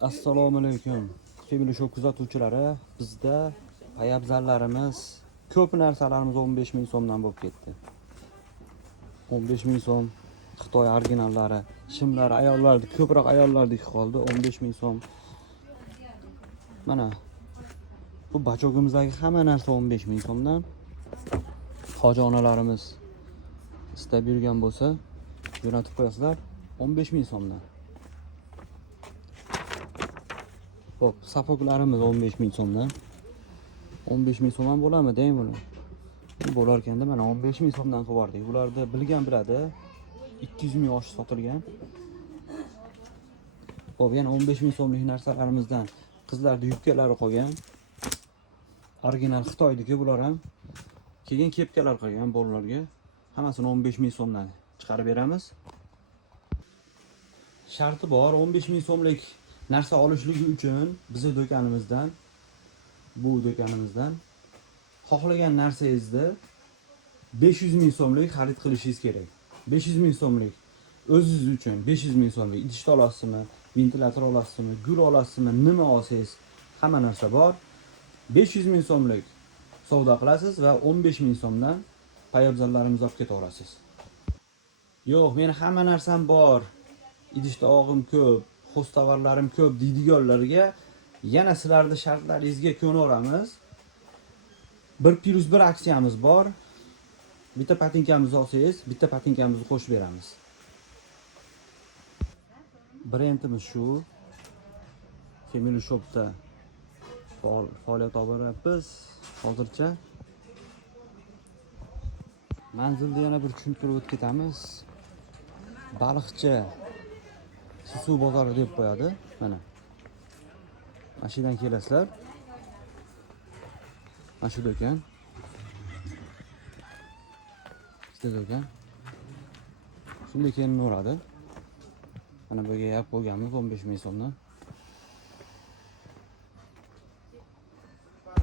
Assalomu alaykum. Family Show kuzatuvchilari, bizda poyabzallarimiz, ko'p narsalarimiz 15 ming so'mdan bo'lib ketdi. 15 ming so'm Xitoy originallari, shimlar ayollarning, ko'proq ayollardek qoldi. 15 ming so'm. Mana bu bachogimizdagi hamma narsa 15 ming so'mdan. Hoji onalarimiz istab yurgan bo'lsa, jo'natib qo'yasizlar 15 ming so'mdan. Hop, sapoklarimiz 15 ming so'mdan. 15 ming so'm ham bo'ladimi deng buni? Bu bo'lar ekanda mana 15 ming so'mdan qilib yubordik. Bularni bilgan biladi. 200 ming oshib sotilgan. Hop, yana 15 ming so'mlik narsalarimizdan qizlarning yubkalari qolgan. Original Xitoyniki bular ham. Keyin kepkalar qolgan bolalarga. Hammasini 15 ming so'mdan chiqarib beramiz. Sharti bor, 15 ming so'mlik narsa olishligi uchun bizning do'konimizdan, bu do'konimizdan xohlagan narsangizni 500 ming so'mlik xarid qilishingiz kerak. 500 ming so'mlik o'zingiz uchun 500 ming so'mlik idish olasizmi, ventilyator olasizmi, gul olasizmi, nima olsangiz hamma narsa bor. 500 ming so'mlik savdo qilasiz va 15 ming so'mdan poyabzallarimizni olib ketaverasiz. Yo'q, meni hamma narsam bor. Idishda og'im ko'p, xo'sh tovarlarim ko'p deydiganlarga yana sizlarning shartlaringizga ko'naveramiz. 1+1 aksiyamiz bor. Bitta patinkamizni olsangiz, bitta patinkamizni qo'shib beramiz. Brendimiz shu. Family Shop'da faoliyat olib boryapmiz hozircha. Manzilni yana bir tushuntirib o'tib ketamiz. Baliqchi Suv bozori deb qo'yadi. Mana. Mashinadan kelasizlar. Mana shu do'kon. Ikkita do'kon. Shunday kelaveradi. Mana bu yerga yap qo'yganmiz 15 ming so'mdan.